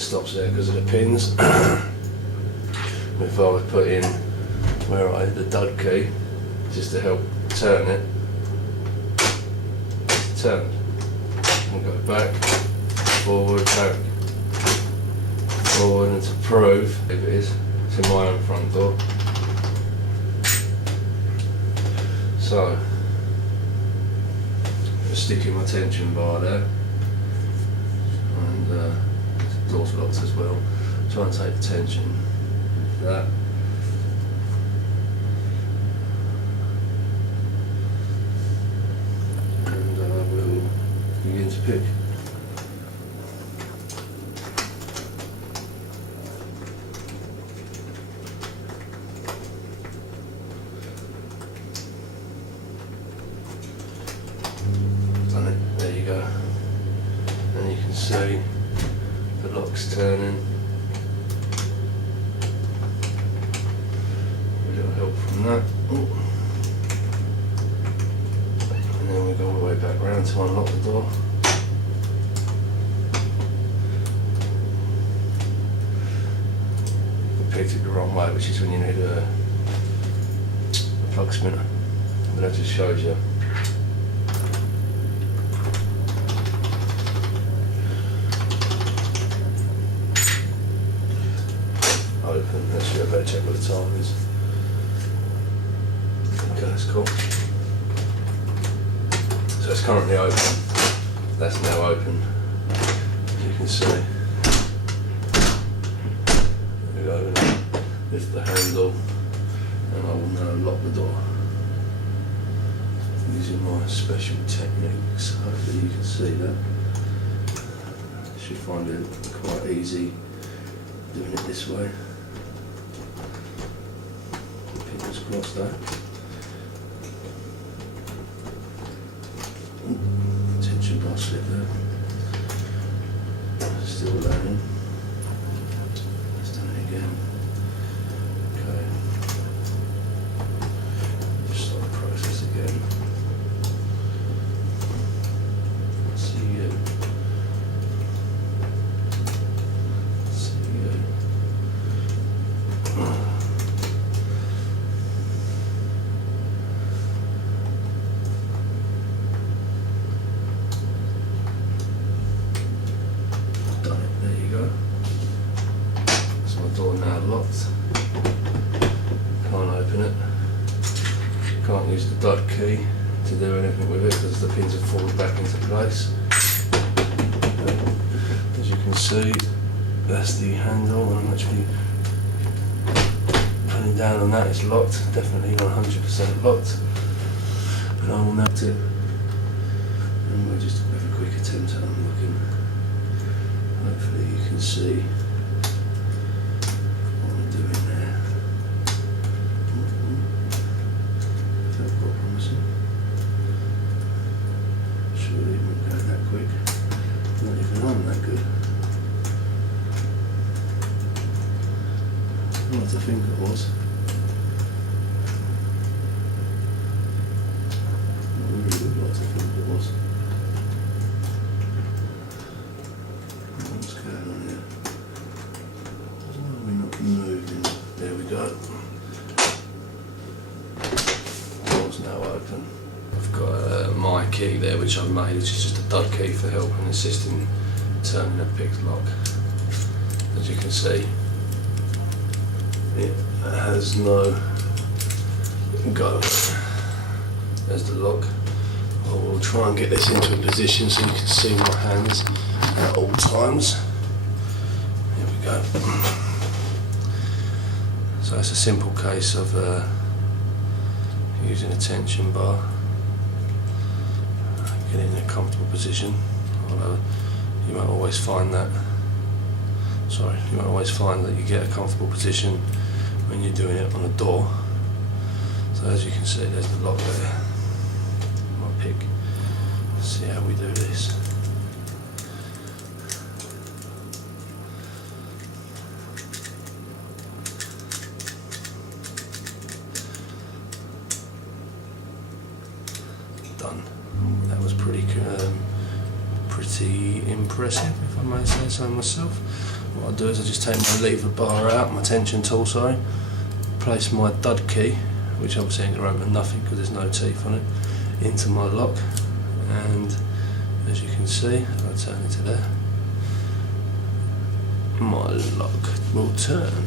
stops there because of the pins. If I would put in where I had the dud key, just to help turn it, turn, and go back, forward, back, forward, and to prove if it is, it's in my own front door. So, sticking my tension bar there, and the door's locked as well. Try and take the tension, that. And I will begin to pick. There you go, and you can see the lock's turning. A little help from that. Ooh. And then we go all the way back round to unlock the door. We picked it the wrong way, which is when you need a plug spinner, but that just shows you. Open. Actually, I better check what the time is. Okay, that's cool. So it's currently open. That's now open. As you can see. There we go. Lift the handle, and I will now lock the door using my special techniques. Hopefully you can see that. You should find it quite easy doing it this way. Cross that. Tension bar slip there. Still learning. Let's do it again. Okay. Just start the process again. See you. See you. Door now locked. Can't open it. Can't use the dud key to do anything with it because the pins have fallen back into place. As you can see, that's the handle, and I'm actually pulling down on that. It's locked, definitely 100% locked. And I will now it. And we'll just have a quick attempt at unlocking. Hopefully you can see. Surely it won't go that quick. Not even I'm that good. What I think it was. I really would like to think it was. What's going on here? Why are we not moving? There we go. Door's now open. I've got my key there, which I've made, which is just a dud key for help and assisting turning a picked lock. As you can see, it has no go. There's the lock. I will try and get this into a position so you can see my hands at all times. Here we go. So it's a simple case of using a tension bar. Get in a comfortable position, although you won't always find that. You won't always find that you get a comfortable position when you're doing it on a door. So as you can see, there's the lock there. My pick. Let's see how we do this. Done. That was pretty impressive, if I may say so myself. what I'll do is I just take my lever bar out, my tension tool, sorry, place my dud key, which obviously ain't going to open nothing because there's no teeth on it, into my lock, and as you can see, I'll turn it to there, my lock will turn,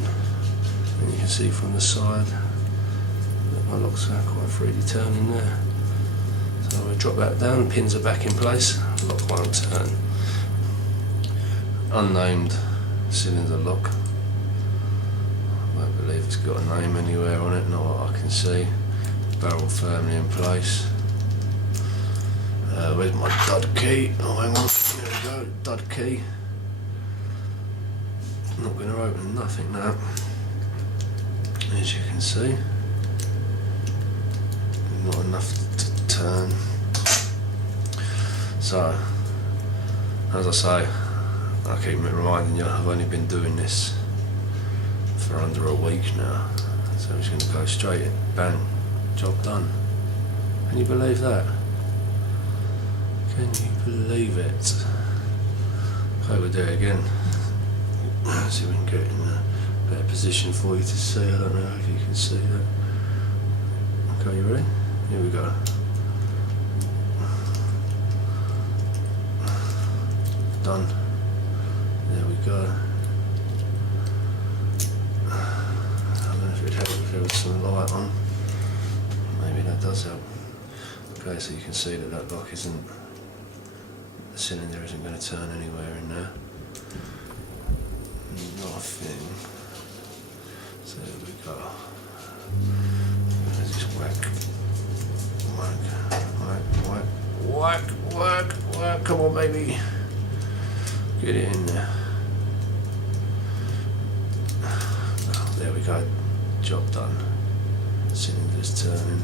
and you can see from the side that my lock's quite freely turning there. So I'm going to drop that down, pins are back in place, lock won't turn. Unnamed cylinder lock. I don't believe it's got a name anywhere on it, not what I can see. Barrel firmly in place. Where's my dud key? Oh, hang on, there we go, dud key. Not going to open nothing now, as you can see. Not enough to turn. So, as I say, I keep reminding you, I've only been doing this for under a week now, so I'm just going to go straight in, bang, job done. Can you believe that? Can you believe it? Okay, we'll do it again. See if we can get it in a better position for you to see. I don't know if you can see that. Okay, you ready? Here we go. Done. There we go. I don't know if it'd help if there was some light on. Maybe that does help. Okay, so you can see that that lock isn't, the cylinder isn't going to turn anywhere in there. Nothing. So there we go. Let's just whack, whack. Come on, baby. Get it in there. Oh, there we go. Job done. Cylinder's turning.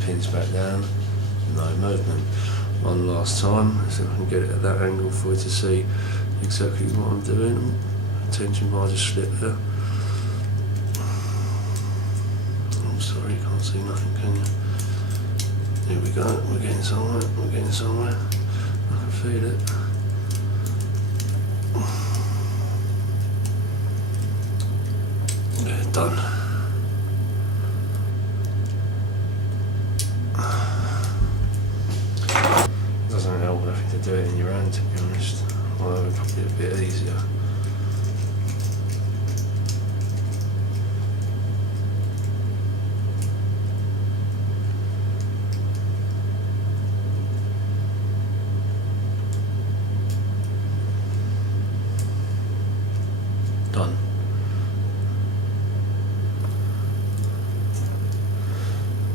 Pins back down. No movement. One last time, see if I can get it at that angle for you to see exactly what I'm doing. Tension bar just slipped there. Oh, sorry, you can't see nothing, can you? Here we go, we're getting somewhere, I can feel it. Yeah, done. Doesn't help having to do it in your hand, to be honest, although it's probably a bit easier. Done.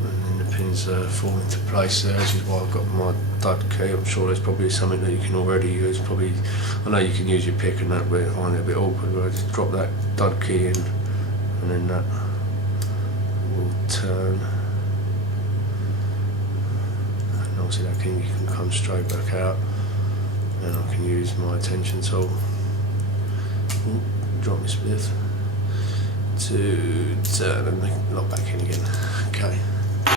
And then the pins fall into place there, which is why I've got my dud key. I'm sure there's probably something that you can already use. Probably, I know you can use your pick and that, but I find it a bit awkward. But I just drop that dud key in, and then that will turn. And obviously that key can come straight back out, and I can use my tension tool. Ooh, drop my spliff to turn and lock back in again.